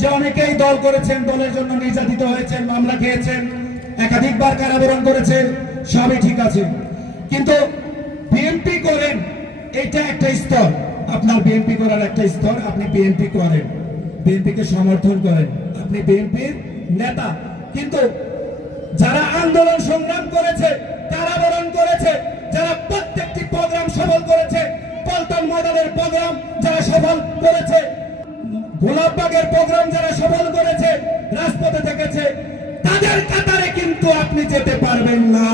যে অনেকেই দল করেছেন, দলের জন্য নির্যাতিত হয়েছেন, মামলা খেয়েছেন, একাধিকবার কারাবরণ করেছেন, সবই ঠিক আছে। কিন্তু বিএনপি করেন, এটা একটা স্তর। আপনার বিএনপি করার একটা স্তর, আপনি বিএনপি করেন। বিএনপিকে সমর্থন করেন। আপনি বিএনপির নেতা। কিন্তু যারা আন্দোলন সংগ্রাম করেছে, কারাবরণ করেছে, যারা প্রত্যেকটি প্রোগ্রাম সফল করেছে, পল্টন ময়দানের প্রোগ্রাম যারা সফল করেছে গোলাপবাগের প্রোগ্রাম যারা সফল করেছে, রাজপথে থেকেছে, তাদের কাতারে কিন্তু আপনি যেতে পারবেন না।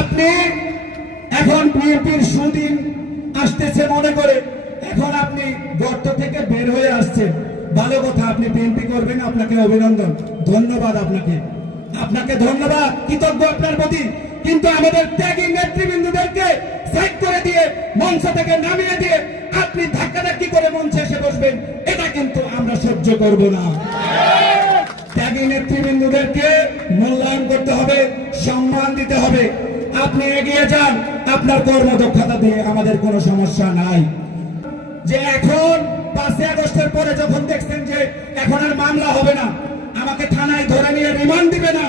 আপনি এখন বিএনপির সুদিন আসতেছে মনে করে, এখন আপনি গর্ত থেকে বের হয়ে আসছেন। ভালো কথা, আপনি বিএনপি করবেন, আপনাকে অভিনন্দন। ধন্যবাদ আপনাকে। আপনাকে ধন্যবাদ, কৃতজ্ঞ আপনার প্রতি। কিন্তু আমাদের ত্যাগী নেতৃবৃন্দদেরকে সাইড করে দিয়ে মঞ্চ থেকে নামিয়ে দিয়ে সহ্য করব না। ত্যাগী নেতৃবৃন্দদেরকে মূল্যায়ন করতে হবে, সম্মান দিতে হবে। আপনি এগিয়ে যান, আপনার কর্মদক্ষতা দিয়ে আমাদের কোনো সমস্যা নাই। যে এখন পাঁচই আগস্টের পরে যখন দেখছেন যে এখন আর মামলা হবে না, আমাকে থানায় ধরে নিয়ে রিমান্ড দিবে না,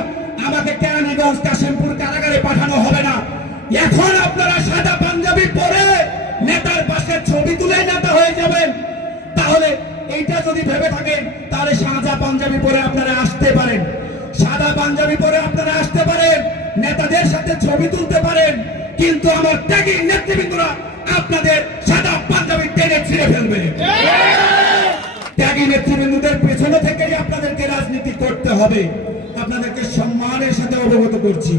আমাকে কেরানীগঞ্জ কাশিমপুর কারাগারে পাঠানো হবে না। এখন আপনারা যদি ভেবে থাকেন, তাহলে সাদা পাঞ্জাবি পরে আপনারা আসতে পারেন। সাদা পাঞ্জাবি পরে আপনারা আসতে পারেন, নেতাদের সাথে ছবি তুলতে পারেন, কিন্তু আমার ত্যাগী নেতৃবৃন্দরা আপনাদের সাদা পাঞ্জাবি টেনে ছিঁড়ে ফেলবে। ত্যাগী নেতৃবৃন্দদের পেছনে থেকেই আপনাদেরকে রাজনীতি করতে হবে। আপনাদেরকে সম্মানের সাথে অবগত করছি।